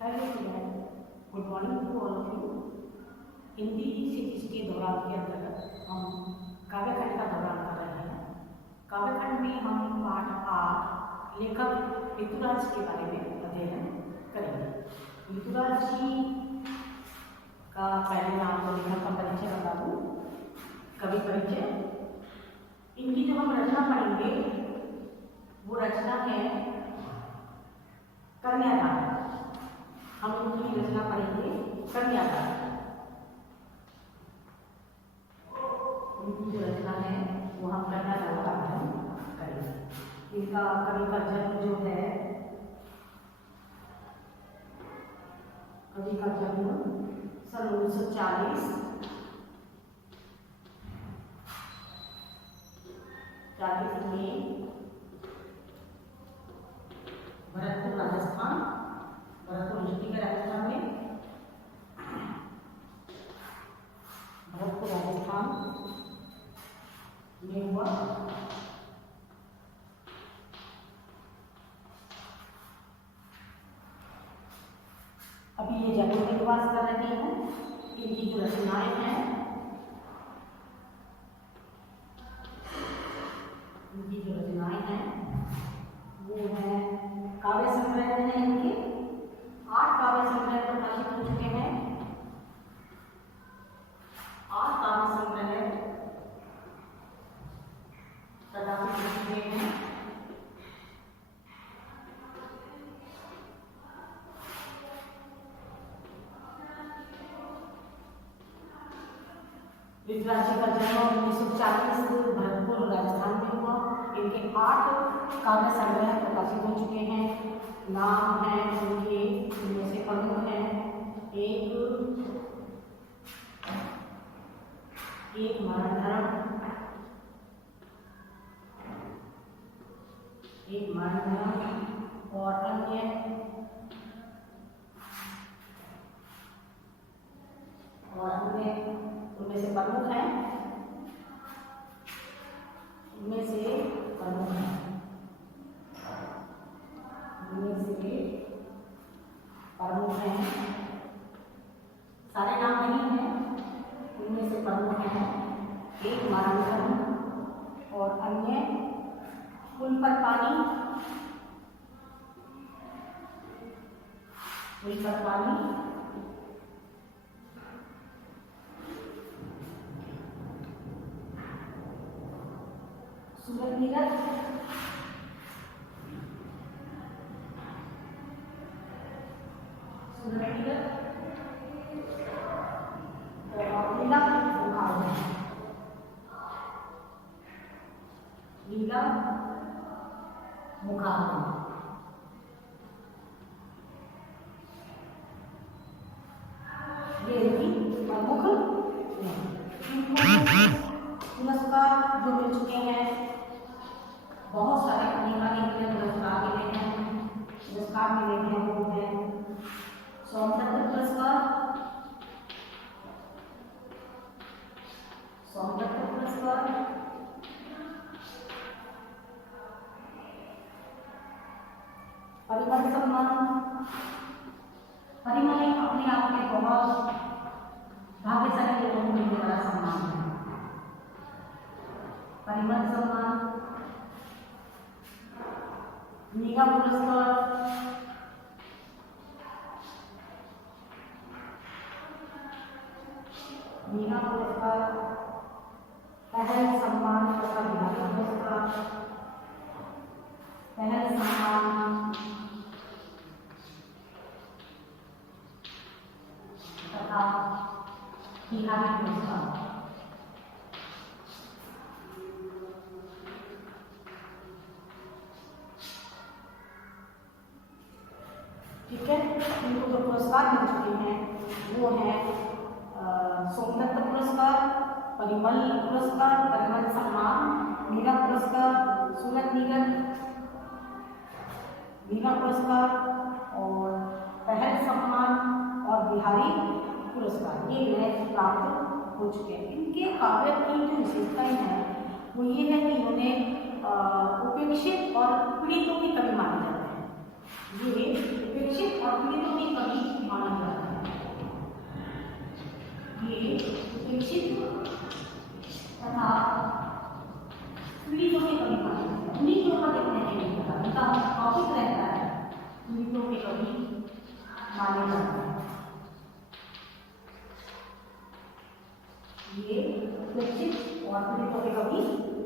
Hello student, good morning to all of you. Hindi series के दौरान के अंतर्गत हम काव्यखंड का दौरान कर रहे हैं। काव्यखंड में हम पाठ 8 लेखक ऋतुराज के बारे में अध्ययन करेंगे। ऋतुराज जी का पहले नाम तो लेखक का परिचय बता दूँ, कवि परिचय। इनकी जो हम रचना पढ़ेंगे वो रचना है कन्यादान। हम उनकी रचना पढ़ेंगे कन्यादान। उनकी जो रचना है वो हम कन्यादान का अध्ययन करेंगे। इनका कवि का जन्म जो है, कवि का जन्म सन 1940 में भरतपुर राजस्थान, भरतपुर डिस्ट्रिक्ट है राजस्थान में, भरतपुर राजस्थान में हुआ। अभी ये जयपुर में निवास कर रहे हैं। इनकी जो रचनाएं हैं, इनकी जो रचनाएं हैं वो है काव्य संग्रह है। इनके 8 काव्य संग्रह प्रकाशित हो चुके हैं। 8 काव्य संग्रह प्रकाशित हो चुके हैं। ऋतुराज जी का जन्म 1940 भरतपुर राजस्थान में हुआ। इनके 8 काव्य संग्रह प्रकाशित हो चुके हैं। नाम है उनके, इनमें से प्रमुख हैं एक मरणधर्म, और अन्य उनमें से प्रमुख हैं, सारे नाम नहीं हैं। उनमें से प्रमुख हैं एक मरणधर्म और अन्य पुल पर पानी, सूरज नीरज, नीलम मुखाग्नि। ये इनकी प्रमुख पुरस्कार जो मिल चुके हैं। बहुत सारे अनेक पुरस्कार मिले हैं। वो है सौंदर्य पुरस्कार, परिमल सम्मान। परिमल अपने आप में बहुत भाग्यशाली लोगों को मिलने वाला सम्मान है। परिमल सम्मान, मीरा पुरस्कार, पहल सम्मान तथा बिहारी पुरस्कार, पहल सम्मान तथा बिहारी पुरस्कार। ठीक है, इनको जो पुरस्कार मिल चुके हैं वो है सोमदत्त पुरस्कार, परिमल पुरस्कार, परिमल सम्मान, मीरा पुरस्कार, सूरज नीरज मीरा पुरस्कार और पहल सम्मान और बिहारी पुरस्कार। ये इन्हें प्राप्त हो चुके हैं। इनके काव्य की जो विशेषताएं हैं वो ये है कि इन्होंने उपेक्षित और पीड़ितों की कवि माने जाते हैं। ये उपेक्षित और पीड़ितों की कवि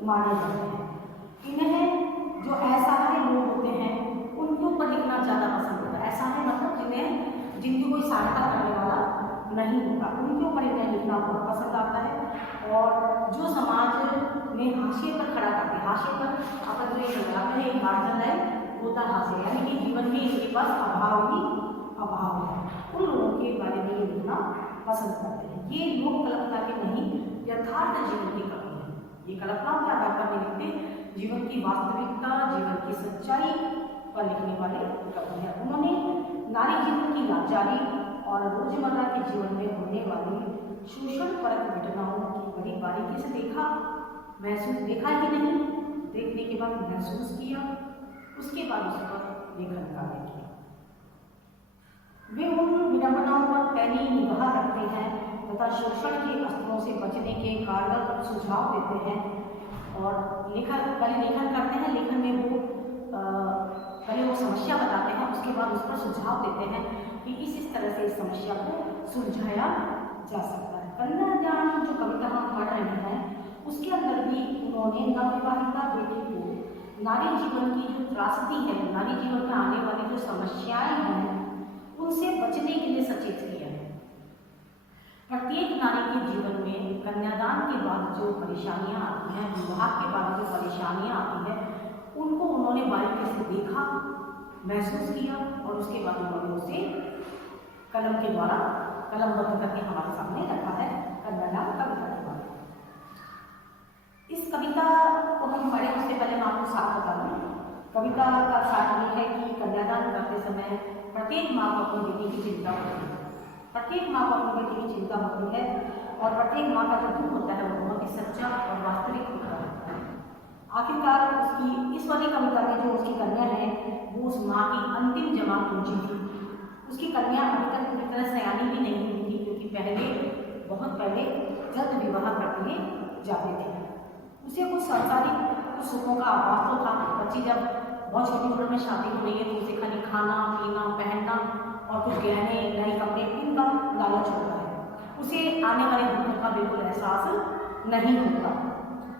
माने जाते हैं। इन्हें जो असहाय लोग होते हैं उनके ऊपर लिखना ज़्यादा पसंद होता है। असहाय मतलब जिनकी कोई सहायता करने वाला नहीं होता, उनके ऊपर इन्हें लिखना बहुत पसंद आता है। और जो समाज में हाशिए पर खड़ा करते हैं, हाशिए पर अपन जो ये लगाते हैं एक मार्जिन है होता हाशिए, यानी कि जीवन में इनके पास अभाव ही अभाव है, उन लोगों के बारे में ये लिखना पसंद करते हैं। ये लोग कल्पना के नहीं यथार्थ जीवन की कवि है। ये कल्पना के आधार पर नहीं लिखते, जीवन की वास्तविकता, जीवन की सच्चाई पर लिखने वाले कवि हैं। उन्होंने नारी जीवन की लाचारी और रोजमर्रा के जीवन में होने वाली शोषण परक घटनाओं की बड़ी बारीकी से देखा ही नहीं, देखने के बाद महसूस किया, उसके बाद उस पर लेखन कार्य किया। वे उन विडंबनाओं पर पैनी निगाह रखते हैं तथा शोषण के अस्त्रों से बचने के कारगर सुझाव देते हैं और पहले लेखन करते हैं। लेखन में वो पहले वो समस्या बताते हैं, उसके बाद उस पर सुझाव देते हैं कि इस तरह से इस समस्या को सुलझाया जा सकता है। कन्यादान जो कविता हम पढ़ रहे हैं उसके अंदर भी उन्होंने नवविवाहिता बेटी को नारी जीवन की जो त्रासदी है, नारी जीवन में आने वाली जो समस्याएं हैं उनसे बचने के लिए सचेत किया है। प्रत्येक नारी के जीवन में कन्यादान के बाद जो परेशानियां आती हैं, विवाह के बाद जो परेशानियां आती हैं, उनको उन्होंने बारीकी से देखा, महसूस किया और उसके बाद उन्होंने उसे कलम के द्वारा कलमबद्ध करके हमारे सामने रखा है। कन्यादान कविता के बारे में इस कविता को हम पढ़े उससे पहले मैं आपको साफ बता दूं। कविता का साथ ये है कि कन्यादान करते समय प्रत्येक माँ को अपनी बेटी की चिंता होती है, प्रत्येक माँ को अपनी बेटी की चिंता होती है और प्रत्येक माँ का जो दुख होता है वो बहुत ही सच्चा और वास्तविक होता है। आखिरकार उसकी इस वाली कविता में जो उसकी कन्या है वो उस माँ की अंतिम जमा पूंजी थी। उसकी कन्या अभी तक पूरी तरह सयानी भी नहीं हुई थी, क्योंकि बहुत पहले जल्द विवाह कर दिए जाते थे। उसे कुछ सांसारिक कुछ सुखों का अभाव तो था। बच्ची जब बहुत छोटी उम्र में शादी हो रही है तो उसे खाली खाना पीना पहनना और कुछ गहने नए कपड़े इनका लालच होता है, उसे आने वाले दुखों का बिल्कुल एहसास नहीं होता।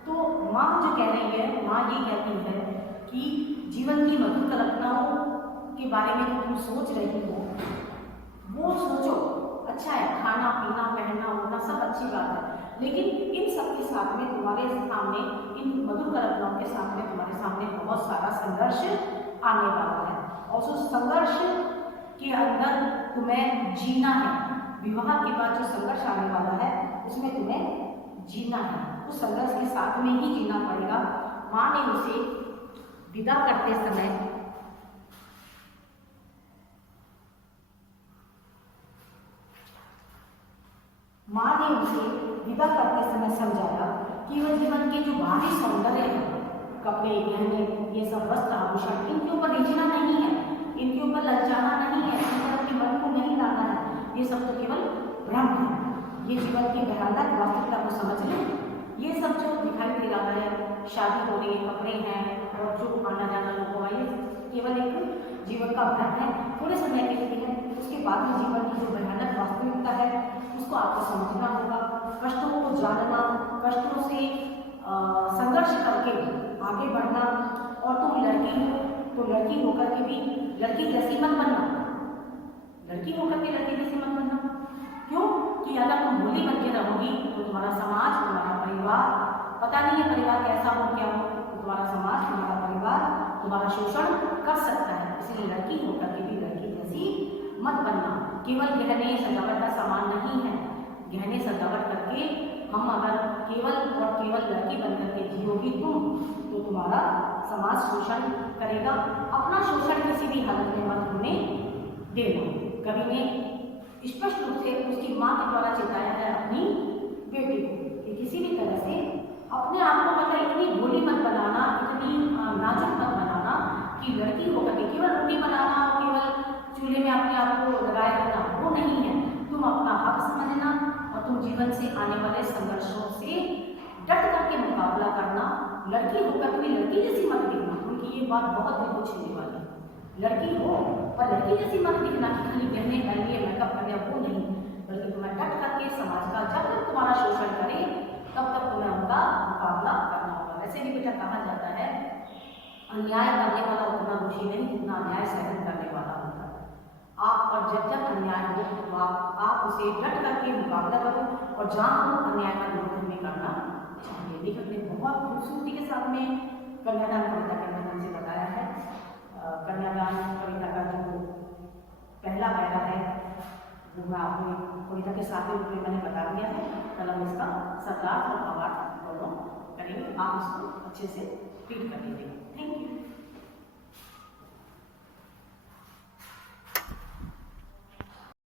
तो माँ जो कह रही है, माँ ये कहती है कि जीवन की मधुर कल्पनाओं के बारे में जो तुम सोच रही हो वो सोचो, अच्छा है, खाना पीना पहनना उठना सब अच्छी बात है, लेकिन इन सब के साथ में तुम्हारे सामने, इन मधुर कल्पनाओं के साथ में तुम्हारे सामने बहुत सारा संघर्ष आने वाला है और उस संघर्ष के अंदर तुम्हें जीना है। विवाह के बाद जो संघर्ष आने वाला है उसमें तुम्हें जीना है, उस संघर्ष के साथ में ही जीना पड़ेगा। माँ ने उसे विदा करते समय समझाया कि वह जीवन के जो बाहरी सौंदर्य है, कपड़े गहने ये सब वस्त्र आभूषण, इनके ऊपर रिझना नहीं है, इनके ऊपर ललचाना नहीं है, इन पर अपने मन को नहीं लाना है। ये सब तो केवल भ्रम है। ये जीवन की भयानक वास्तविकता को समझ लें। ये सब जो दिखाई दे रहा है, शादी हो रही है, कपड़े हैं और जो आना जाना लोगों का, ये केवल एक जीवन का भ्रम है, थोड़े समय के लिए है। उसके बाद में जीवन की जो भयानक वास्तविकता है उसको आपको समझना होगा, कष्टों को जानना, कष्टों से संघर्ष करके आगे बढ़ना। और तुम लड़की हो तो लड़की होकर के भी लड़की जैसी मत बनना, लड़की होकर के लड़की जैसी मत बनना। क्यों? कि अगर तुम भोली बन के रहोगी तो तुम्हारा समाज, तुम्हारा परिवार, पता नहीं है परिवार कैसा हो क्या हो, तो तुम्हारा समाज, तुम्हारा परिवार तुम्हारा शोषण कर सकता है। इसलिए लड़की होकर के भी लड़की जैसी मत बनना। केवल गहने सजावट का सामान नहीं है, गहने सजावट करके हम अगर केवल और केवल लड़की बन करके जियोगी तुम, तो तुम्हारा समाज शोषण करेगा। अपना शोषण किसी भी हालत में मत होने देना। कवि ने स्पष्ट रूप से उसकी माँ के द्वारा चेताया है अपनी बेटी को कि किसी भी तरह से अपने आप को मतलब इतनी भोली मत बनाना, इतनी नाजुक मत बनाना कि लड़की होकर के केवल रोटी बनाना और केवल चूल्हे में अपने आप को लगाए रखना, वो नहीं है। तुम अपना हक समझना और तुम जीवन से आने वाले संघर्षों से डट करके मुकाबला करना। लड़की होकर के लड़की जैसी मत दिखना, क्योंकि ये बात बहुत दिल को छूने वाली है। लड़की हो पर लड़की जैसी मत दिखना कि खाली गहने पहन लिए मेकअप कर लिया, वो नहीं, बल्कि तुम्हें डट करके समाज का जब तक तुम्हारा शोषण करे तब तक तुम्हें उनका मुकाबला करना होगा। वैसे भी बेटा कहा जाता है अन्याय करने वाला उतना दोषी नहीं जितना अन्याय सहन करने वाला होता है। आप पर जब जब अन्याय हो तो आप उसे डट करके मुकाबला करो और जहाँ हो अन्याय का विरोध में करना चाहिए। लेखक ने बहुत खूबसूरती के साथ में कन्यादान कविता के माध्यम से बताया है। कन्यादान कविता का जो पहला पैरा है वो मैं आपको कविता के साथ रूप में मैंने बता दिया है। कल हम इसका शब्दार्थ और भावार्थ दोनों करेंगे। आप इसको अच्छे से रीड कर लीजिए।